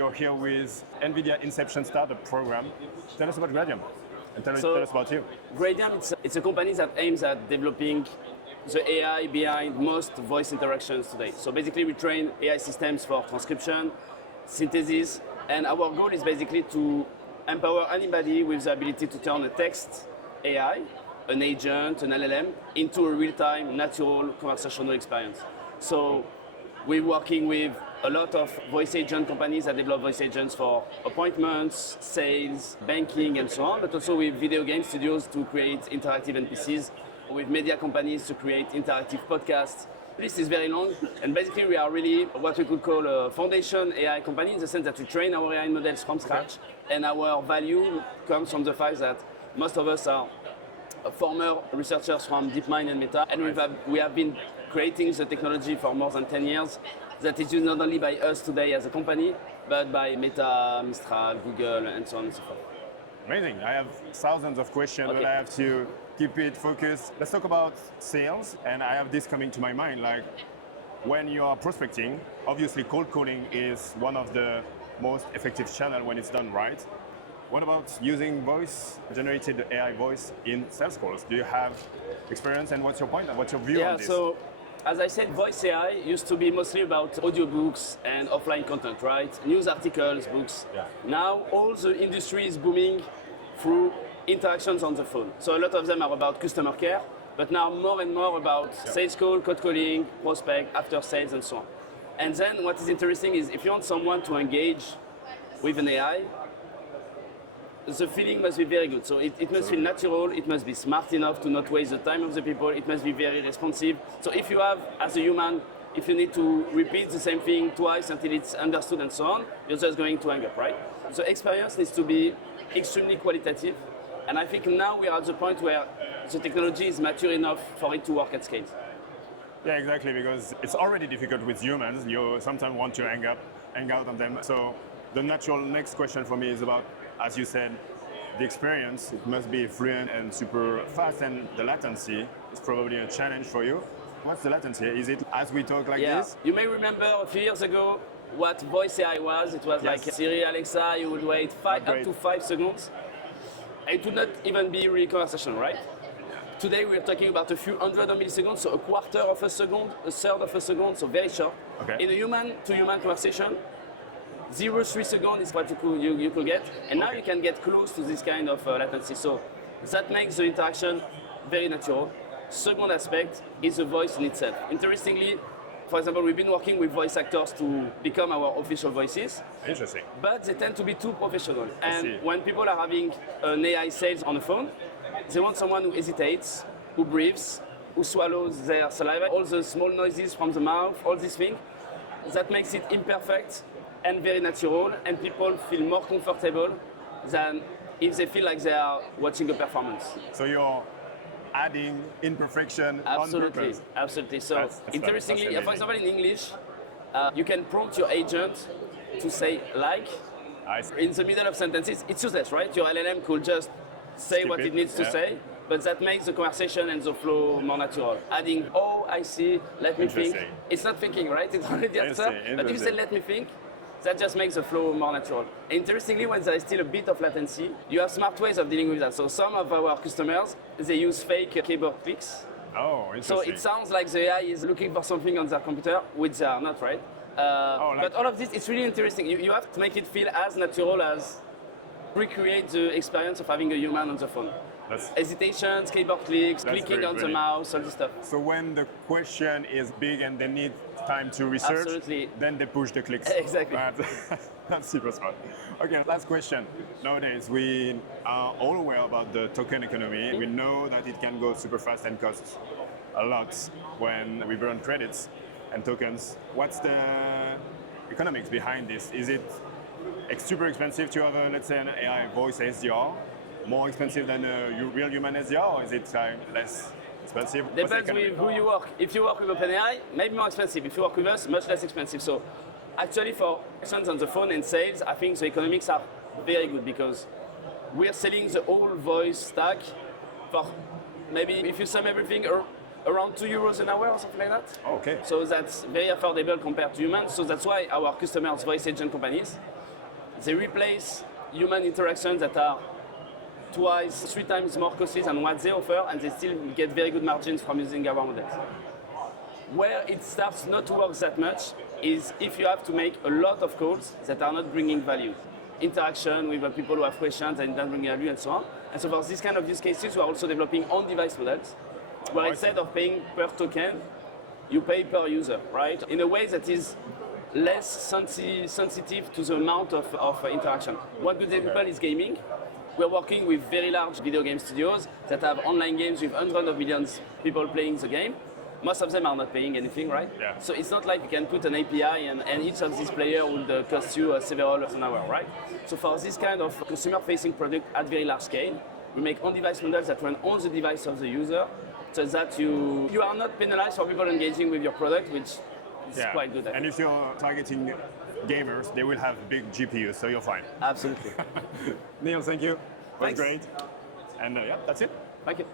You're here with NVIDIA Inception startup program. Tell us about Gradium and tell us about you. Gradium, it's a company that aims at developing the AI behind most voice interactions today. So basically we train AI systems for transcription, synthesis, and our goal is basically to empower anybody with the ability to turn a text AI, an agent, an LLM, into a real-time, natural, conversational experience. So we're working with a lot of voice agent companies that develop voice agents for appointments, sales, banking, and so on, but also with video game studios to create interactive NPCs, with media companies to create interactive podcasts. The list is very long, and basically we are really what we could call a foundation AI company in the sense that we train our AI models from scratch, and our value comes from the fact that most of us are former researchers from DeepMind and Meta, and we have been creating the technology for more than 10 years that is used not only by us today as a company, but by Meta, Mistral, Google, and so on and so forth. Amazing. I have thousands of questions, but I have to keep it focused. Let's talk about sales, and I have this coming to my mind, like when you are prospecting, obviously cold calling is one of the most effective channels when it's done right. What about using voice-generated AI voice in sales calls? Do you have experience, and what's your point, and what's your view on this? So as I said, voice AI used to be mostly about audiobooks and offline content, right? News articles, books. Yeah. Now all the industry is booming through interactions on the phone. So a lot of them are about customer care, but now more and more about sales call, cold calling, prospect, after sales, and so on. And then what is interesting is if you want someone to engage with an AI, the feeling must be very good. So it must feel natural, it must be smart enough to not waste the time of the people, it must be very responsive. So if you have, as a human, if you need to repeat the same thing twice until it's understood and so on, you're just going to hang up, right? The experience needs to be extremely qualitative. And I think now we are at the point where the technology is mature enough for it to work at scale. Yeah, exactly, because it's already difficult with humans. You sometimes want to hang out on them. So the natural next question for me is about, as you said, the experience. It must be fluent and super fast, and the latency is probably a challenge for you. What's the latency? Is it as we talk like this? You may remember a few years ago what voice AI was. It was like Siri, Alexa, you would wait up to 5 seconds. It would not even be really conversational, right? Today we're talking about a few hundred of milliseconds, so a quarter of a second, a third of a second, so very short. Okay. In a human-to-human conversation, 0.3 seconds is what you could get, and now you can get close to this kind of latency. So that makes the interaction very natural. Second aspect is the voice in itself. Interestingly, for example, we've been working with voice actors to become our official voices. Interesting. But they tend to be too professional. And when people are having an AI sales on the phone, they want someone who hesitates, who breathes, who swallows their saliva, all the small noises from the mouth, all these things. That makes it imperfect and very natural, and people feel more comfortable than if they feel like they are watching a performance. So you're adding imperfection on purpose. Absolutely. So interestingly, for example, in English, you can prompt your agent to say like in the middle of sentences. It's useless, right? Your LLM could just say what it needs to say, but that makes the conversation and the flow more natural. Adding, oh, I see, let me think. It's not thinking, right? It's already the answer. But if you say let me think, that just makes the flow more natural. Interestingly, when there is still a bit of latency, you have smart ways of dealing with that. So some of our customers, they use fake keyboard clicks. Oh, interesting. So it sounds like the AI is looking for something on their computer, which they are not, right? But all of this, it's really interesting. You have to make it feel as natural as recreate the experience of having a human on the phone. Hesitations, keyboard clicks, clicking on the mouse, all this stuff. So when the question is big and they need time to research, then they push the clicks. Exactly. That's super smart. Okay, last question. Nowadays, we are all aware about the token economy. We know that it can go super fast and cost a lot when we burn credits and tokens. What's the economics behind this? Is it super expensive to have, let's say, an AI voice SDR? More expensive than a real human SDR, or is it less expensive? Depends with who you work. If you work with OpenAI, maybe more expensive. If you work with us, much less expensive. So actually for actions on the phone and sales, I think the economics are very good because we're selling the whole voice stack for maybe, if you sum everything, around €2 an hour or something like that. Okay. So that's very affordable compared to humans. So that's why our customers, voice agent companies, they replace human interactions that are twice, 3 times more costly than what they offer, and they still get very good margins from using our models. Where it starts not to work that much is if you have to make a lot of calls that are not bringing value. Interaction with the people who have questions and don't bring value and so on. And so for this kind of use cases, we are also developing on-device models, where instead of paying per token, you pay per user, right? In a way that is less sensitive to the amount of interaction. One good example is gaming. We're working with very large video game studios that have online games with hundreds of millions of people playing the game. Most of them are not paying anything, right? Yeah. So it's not like you can put an API and each of these players would cost you several dollars an hour, right? So for this kind of consumer-facing product at very large scale, we make on-device models that run on the device of the user, so that you are not penalized for people engaging with your product, which is quite good. And if you're targeting gamers, they will have big GPUs, so you're fine. Absolutely. Neil, thank you. It was Thanks. great. And yeah, that's it. Thank you.